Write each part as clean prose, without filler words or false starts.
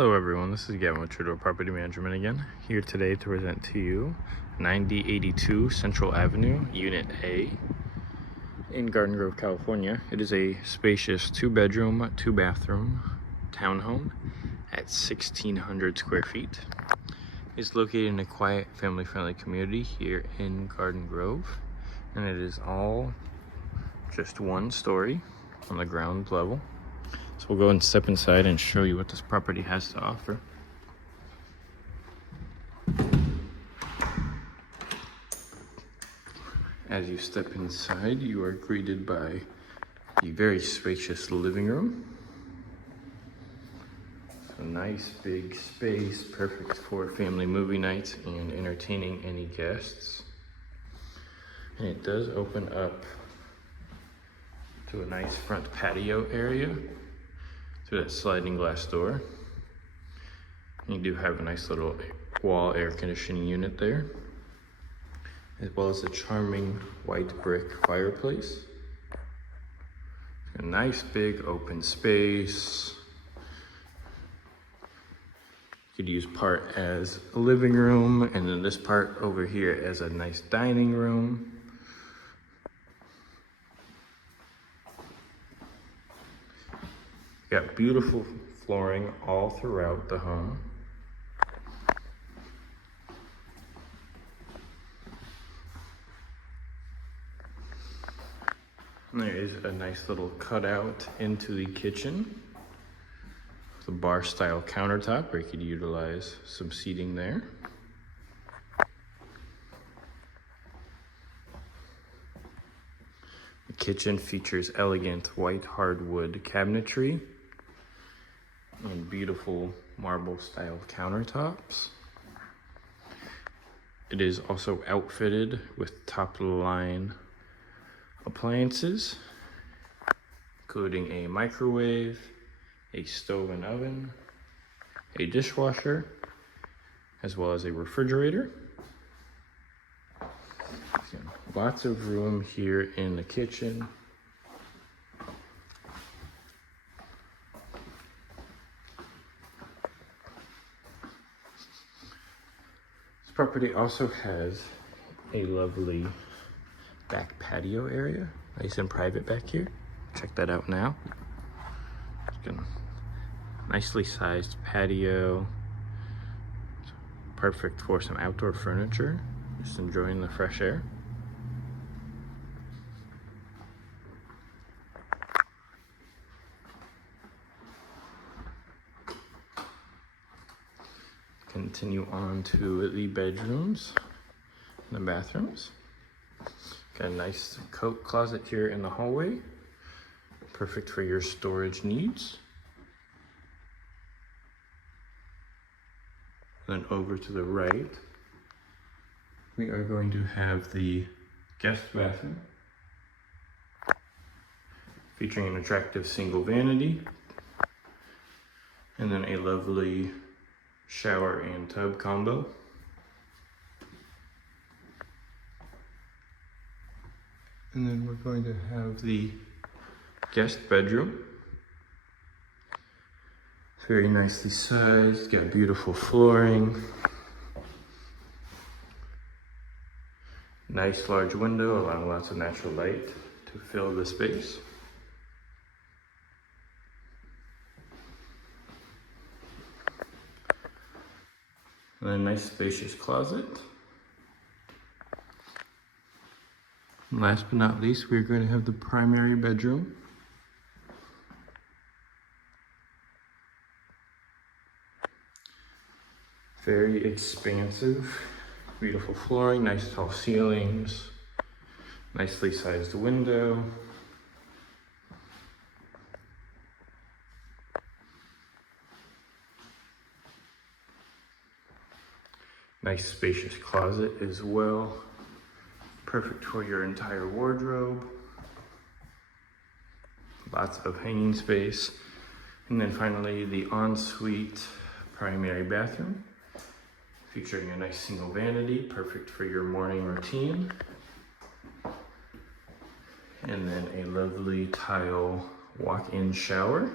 Hello everyone, this is Gavin with TrueDoor Property Management again, here today to present to you 9082 Central Avenue, Unit A in Garden Grove, California. It is a spacious 2-bedroom, 2-bathroom townhome at 1,600 square feet. It's located in a quiet, family-friendly community here in Garden Grove, and it is all just one story on the ground level. So we'll go and step inside and show you what this property has to offer. As you step inside, you are greeted by the very spacious living room. So nice big space, perfect for family movie nights and entertaining any guests. And it does open up to a nice front patio area through that sliding glass door. And you do have a nice little wall air conditioning unit there, as well as a charming white brick fireplace. A nice big open space. You could use part as a living room, and then this part over here as a nice dining room. Got beautiful flooring all throughout the home. And there is a nice little cutout into the kitchen. The bar style countertop where you could utilize some seating there. The kitchen features elegant white hardwood cabinetry and beautiful marble style countertops. It is also outfitted with top of the line appliances, including a microwave, a stove and oven, a dishwasher, as well as a refrigerator. Lots of room here in the kitchen. This property also has a lovely back patio area, nice and private back here. Check that out now. Nicely sized patio, perfect for some outdoor furniture, just enjoying the fresh air. Continue on to the bedrooms and the bathrooms. Got a nice coat closet here in the hallway, perfect for your storage needs. Then over to the right, we are going to have the guest bathroom, featuring an attractive single vanity, and then a lovely shower and tub combo. And then we're going to have the guest bedroom. Very nicely sized, got beautiful flooring. Nice large window, allowing lots of natural light to fill the space. And a nice spacious closet. And last but not least, we're going to have the primary bedroom. Very expansive, beautiful flooring, nice tall ceilings, nicely sized window. Nice spacious closet as well. Perfect for your entire wardrobe. Lots of hanging space. And then finally the ensuite primary bathroom, featuring a nice single vanity, perfect for your morning routine. And then a lovely tile walk-in shower,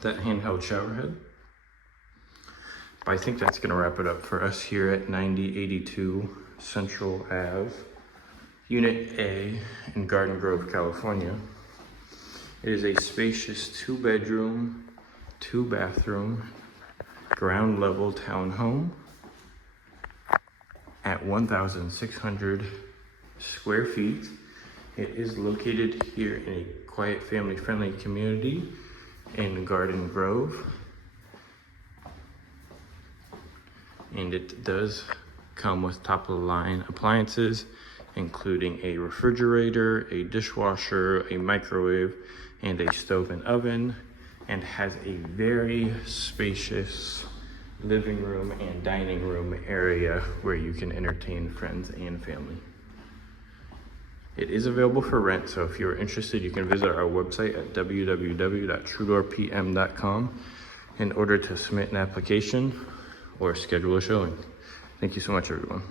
that handheld shower head. I think that's gonna wrap it up for us here at 9082 Central Ave, Unit A in Garden Grove, California. It is a spacious 2-bedroom, 2-bathroom, ground level townhome at 1,600 square feet. It is located here in a quiet, family-friendly community in Garden Grove. And it does come with top-of-the-line appliances, including a refrigerator, a dishwasher, a microwave, and a stove and oven, and has a very spacious living room and dining room area where you can entertain friends and family. It is available for rent, so if you're interested, you can visit our website at www.TrueDoorPM.com in order to submit an application or schedule a showing. Thank you so much, everyone.